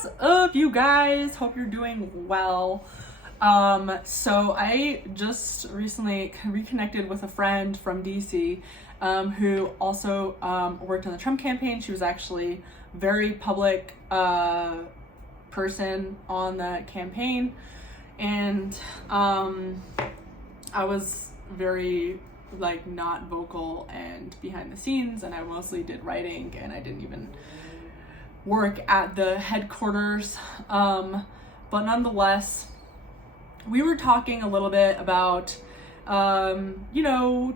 What's up, you guys? Hope you're doing well. So I just recently reconnected with a friend from DC who also worked on the Trump campaign. She was actually a very public person on the campaign, and I was very not vocal and behind the scenes, and I mostly did writing, and I didn't even work at the headquarters, but nonetheless we were talking a little bit about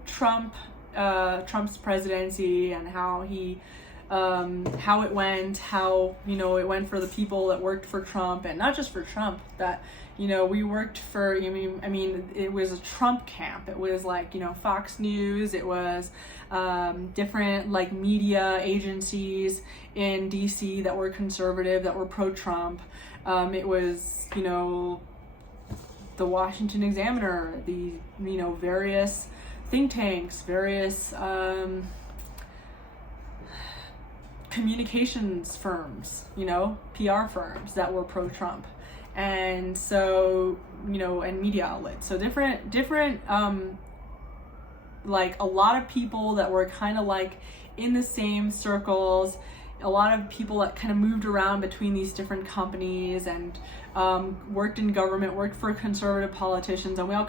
Trump's presidency and how it went, how it went for the people that worked for Trump, and not just for Trump, that we worked for, I mean it was a Trump camp. It was Fox News, it was different media agencies in DC that were conservative, that were pro-Trump. It was the Washington Examiner, the various think tanks, various communications firms, PR firms that were pro-Trump. And so, and media outlets. So different a lot of people that were kind of in the same circles, a lot of people that kind of moved around between these different companies and worked in government, worked for conservative politicians, and we're all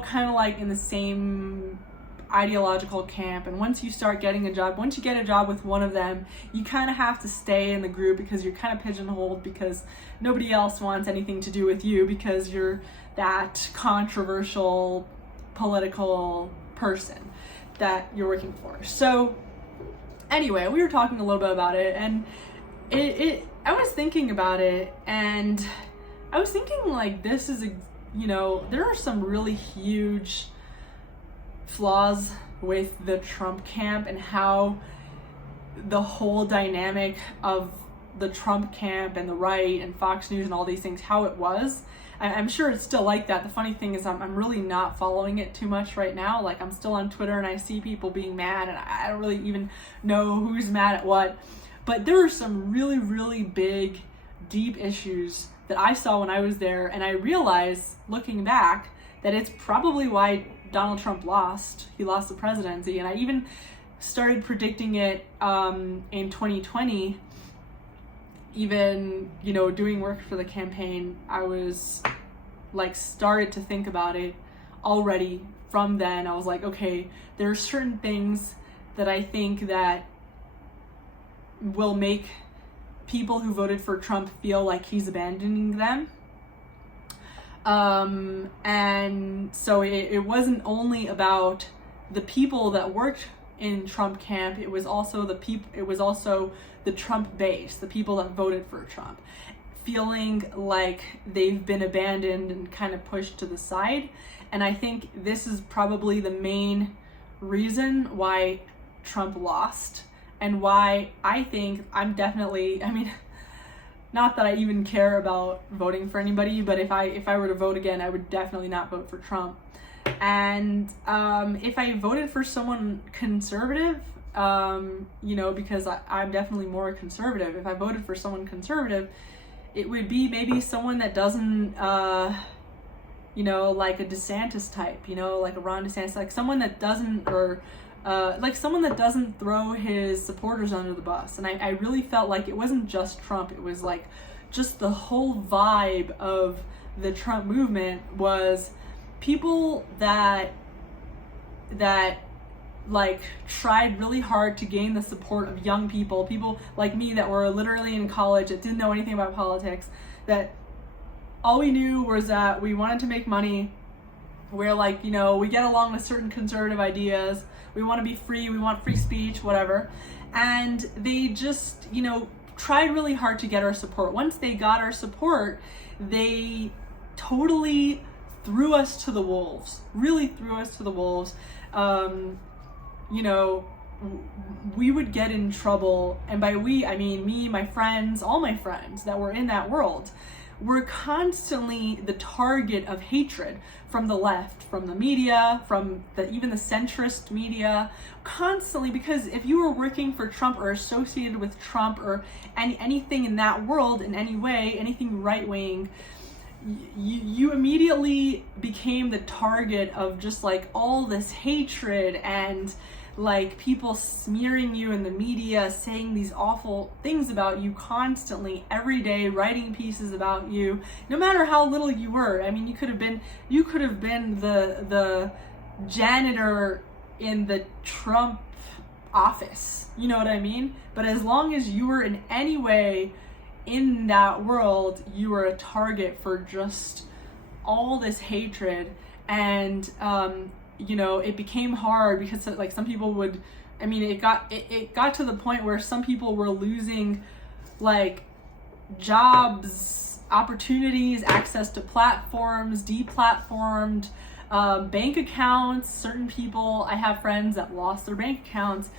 kind of in the same ideological camp. And once you start getting a job, once you get a job with one of them, you kind of have to stay in the group because you're kind of pigeonholed, because nobody else wants anything to do with you because you're that controversial political person that you're working for. So anyway, we were talking a little bit about it, and I was thinking about it, and I was thinking this is there are some really huge flaws with the Trump camp and how the whole dynamic of the Trump camp and the right and Fox News and all these things, how it was. I'm sure it's still like that. The funny thing is I'm really not following it too much right now. I'm still on Twitter and I see people being mad, and I don't really even know who's mad at what. But there were some really, really big, deep issues that I saw when I was there, and I realized, looking back, that it's probably why Donald Trump lost. He lost the presidency, and I even started predicting it in 2020. Even doing work for the campaign, I was started to think about it already from then. I was like, okay, there are certain things that I think that will make people who voted for Trump feel like he's abandoning them. And so it wasn't only about the people that worked in Trump camp, it was also the Trump base, the people that voted for Trump, feeling like they've been abandoned and kind of pushed to the side. And I think this is probably the main reason why Trump lost, and why I think not that I even care about voting for anybody, but if I were to vote again, I would definitely not vote for Trump. And if I voted for someone conservative, because I'm definitely more conservative, if I voted for someone conservative, it would be maybe someone that doesn't, like a DeSantis type, like a Ron DeSantis, someone that doesn't, or someone that doesn't throw his supporters under the bus. And I really felt like it wasn't just Trump, it was just the whole vibe of the Trump movement was people that tried really hard to gain the support of young people like me that were literally in college, that didn't know anything about politics, that all we knew was that we wanted to make money. We're we get along with certain conservative ideas, we want to be free, we want free speech, whatever. And they just, tried really hard to get our support. Once they got our support, they totally threw us to the wolves, really threw us to the wolves. We would get in trouble, and by we, I mean me, my friends, all my friends that were in that world. were constantly the target of hatred from the left, from the media, from even the centrist media, constantly, because if you were working for Trump or associated with Trump or anything in that world in any way, anything right-wing, you immediately became the target of just like all this hatred and like people smearing you in the media, saying these awful things about you constantly, every day, writing pieces about you, no matter how little you were. I mean, you could have been the janitor in the Trump office, you know what I mean? But as long as you were in any way in that world, you were a target for just all this hatred. And it became hard because like some people would, I mean, it got to the point where some people were losing like jobs, opportunities, access to platforms, deplatformed, bank accounts. Certain people, I have friends that lost their bank accounts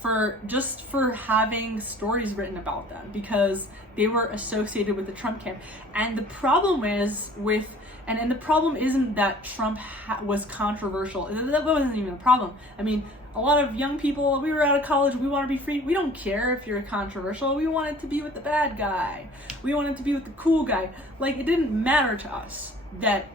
for having stories written about them because they were associated with the Trump camp. And the problem is and the problem isn't that Trump was controversial. That wasn't even a problem. I mean, a lot of young people, we were out of college, we want to be free. We don't care if you're controversial. We wanted to be with the bad guy. We wanted to be with the cool guy. Like, it didn't matter to us that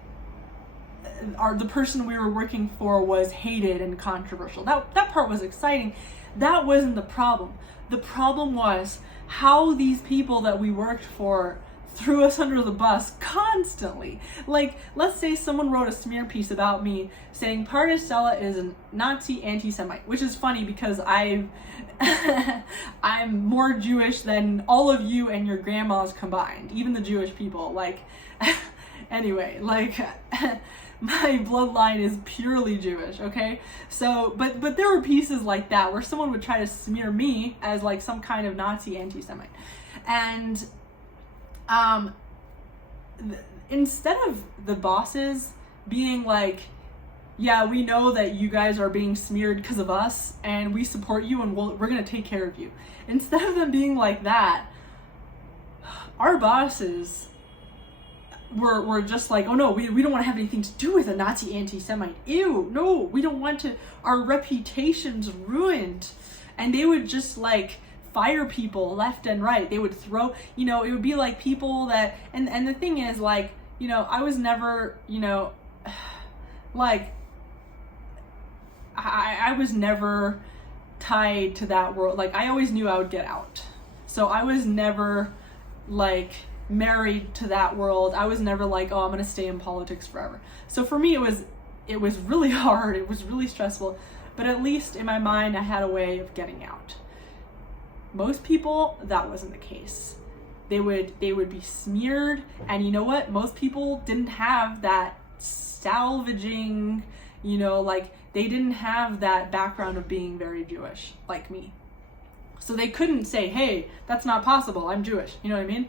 the person we were working for was hated and controversial. That part was exciting. That wasn't the problem. The problem was how these people that we worked for threw us under the bus constantly. Like, let's say someone wrote a smear piece about me saying Pardestella is a Nazi anti-Semite, which is funny because I'm more Jewish than all of you and your grandmas combined, even the Jewish people. Like, anyway, like, my bloodline is purely Jewish, okay? So, but there were pieces like that where someone would try to smear me as like some kind of Nazi anti-Semite. And instead of the bosses being like, yeah, we know that you guys are being smeared because of us and we support you and we're going to take care of you. Instead of them being like that, our bosses were just like, oh no, we don't want to have anything to do with a Nazi anti-Semite. Ew, no, we don't want our reputation's ruined. And they would just like fire people left and right. They would throw, it would be like people that, and the thing is, like, I was never, like, I was never tied to that world. Like, I always knew I would get out. So I was never, like, married to that world. I was never like, oh, I'm going to stay in politics forever. So for me, it was really hard. It was really stressful. But at least in my mind, I had a way of getting out. Most people, that wasn't the case. They would be smeared, and you know what? Most people didn't have that salvaging, like, they didn't have that background of being very Jewish, like me. So they couldn't say, hey, that's not possible, I'm Jewish, you know what I mean?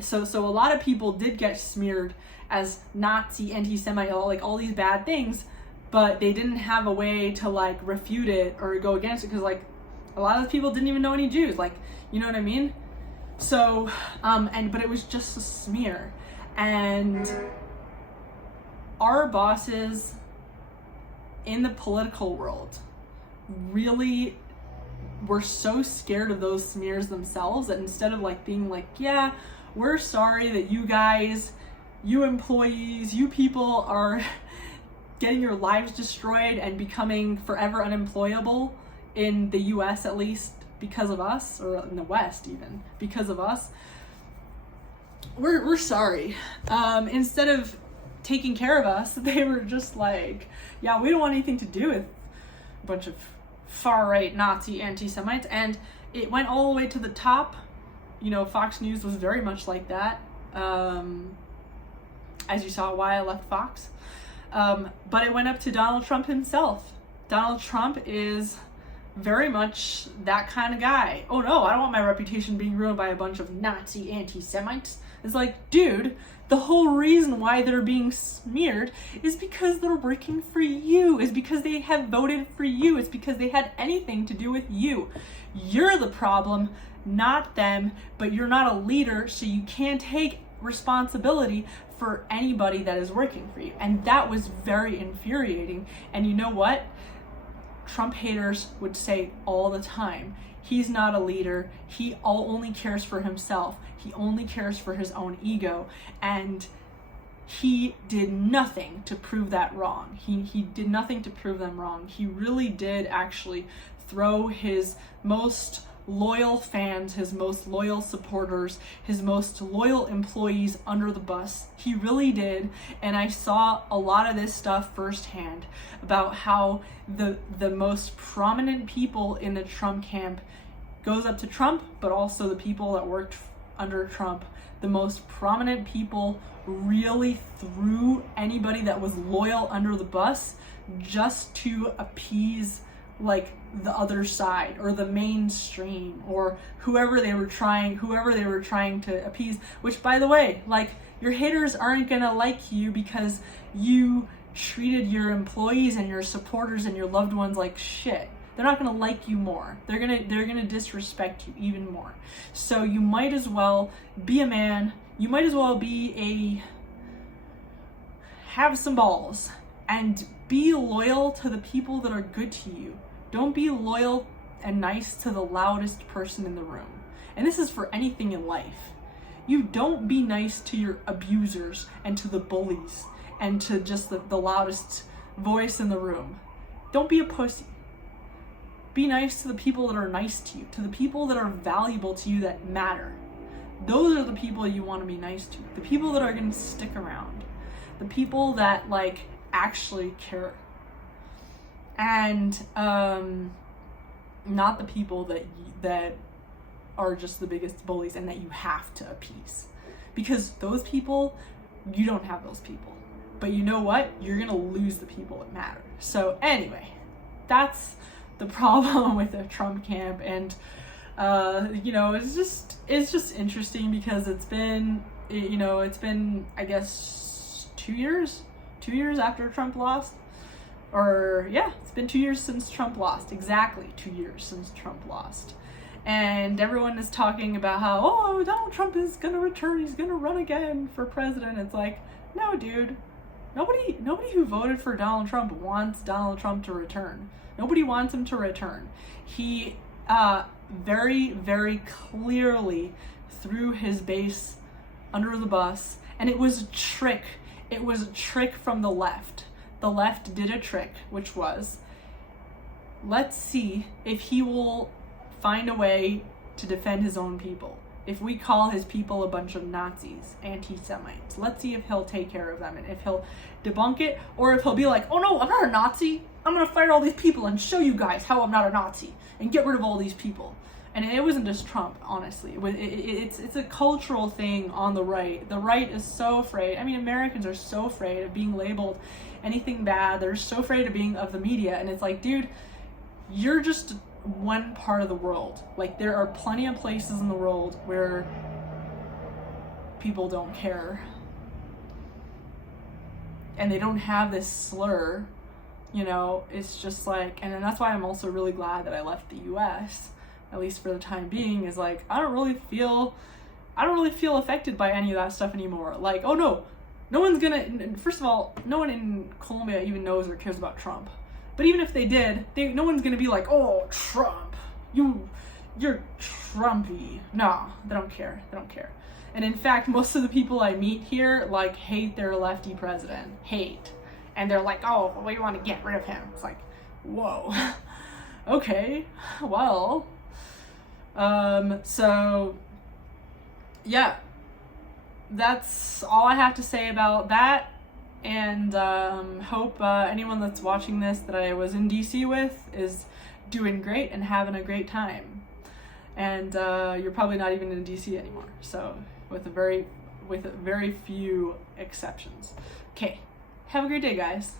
So a lot of people did get smeared as Nazi, anti-Semite, like all these bad things, but they didn't have a way to like refute it or go against it, because like a lot of people didn't even know any Jews, like, you know what I mean? So, but it was just a smear. And our bosses in the political world really were so scared of those smears themselves that instead of like being like, yeah, we're sorry that you guys, you employees, you people are getting your lives destroyed and becoming forever unemployable in the US, at least because of us, or in the West even because of us, we're sorry. Instead of taking care of us, they were just like, yeah, we don't want anything to do with a bunch of far-right Nazi anti-Semites. And it went all the way to the top. Fox News was very much like that, as you saw why I left Fox. But it went up to Donald Trump himself. Donald Trump is very much that kind of guy. Oh no, I don't want my reputation being ruined by a bunch of Nazi anti-Semites. It's like, dude, the whole reason why they're being smeared is because they're working for you. Is because they have voted for you. It's because they had anything to do with you. You're the problem, not them, but you're not a leader, so you can't take responsibility for anybody that is working for you. And that was very infuriating. And you know what? Trump haters would say all the time, he's not a leader. He only cares for himself. He only cares for his own ego. And he did nothing to prove that wrong. He did nothing to prove them wrong. He really did actually throw his most loyal fans, his most loyal supporters, his most loyal employees under the bus. He really did. And I saw a lot of this stuff firsthand about how the most prominent people in the Trump camp goes up to Trump, but also the people that worked under Trump. The most prominent people really threw anybody that was loyal under the bus just to appease like the other side or the mainstream or whoever they were trying to appease, which, by the way, like, your haters aren't gonna like you because you treated your employees and your supporters and your loved ones like shit. They're not gonna like you more. They're gonna disrespect you even more. So you might as well be a man. You might as well have some balls and be loyal to the people that are good to you. Don't be loyal and nice to the loudest person in the room. And this is for anything in life. You don't be nice to your abusers and to the bullies and to just the loudest voice in the room. Don't be a pussy. Be nice to the people that are nice to you, to the people that are valuable to you, that matter. Those are the people you want to be nice to. The people that are going to stick around. The people that, like, actually care. And not the people that are just the biggest bullies and that you have to appease. Because those people, you don't have those people. But you know what? You're going to lose the people that matter. So anyway, that's the problem with the Trump camp. And it's just interesting because it's been I guess 2 years after Trump lost. Or yeah, it's been 2 years since Trump lost. Exactly 2 years since Trump lost. And everyone is talking about how, Donald Trump is gonna return, he's gonna run again for president. It's like, no, dude. Nobody who voted for Donald Trump wants Donald Trump to return. Nobody wants him to return. He very, very clearly threw his base under the bus, and it was a trick. It was a trick from the left. The left did a trick, which was, let's see if he will find a way to defend his own people. If we call his people a bunch of Nazis, anti-Semites, let's see if he'll take care of them and if he'll debunk it, or if he'll be like, oh no, I'm not a Nazi. I'm gonna fight all these people and show you guys how I'm not a Nazi and get rid of all these people. And it wasn't just Trump, honestly. It's a cultural thing on the right. The right is so afraid. I mean, Americans are so afraid of being labeled anything bad. They're so afraid of the media. And it's like, dude, you're just one part of the world. Like, there are plenty of places in the world where people don't care. And they don't have this slur, it's just like, and then that's why I'm also really glad that I left the US, at least for the time being, is like, I don't really feel affected by any of that stuff anymore. Like, oh no one's gonna, first of all, no one in Colombia even knows or cares about Trump. But even if they did, no one's gonna be like, oh, Trump, you're Trumpy. No, they don't care. And in fact, most of the people I meet here, like, hate their lefty president. Hate. And they're like, oh, we want to get rid of him. It's like, whoa. Okay, well. So, yeah. That's all I have to say about that. And hope anyone that's watching this that I was in DC with is doing great and having a great time. And you're probably not even in DC anymore. So, with very few exceptions. Okay, have a great day, guys.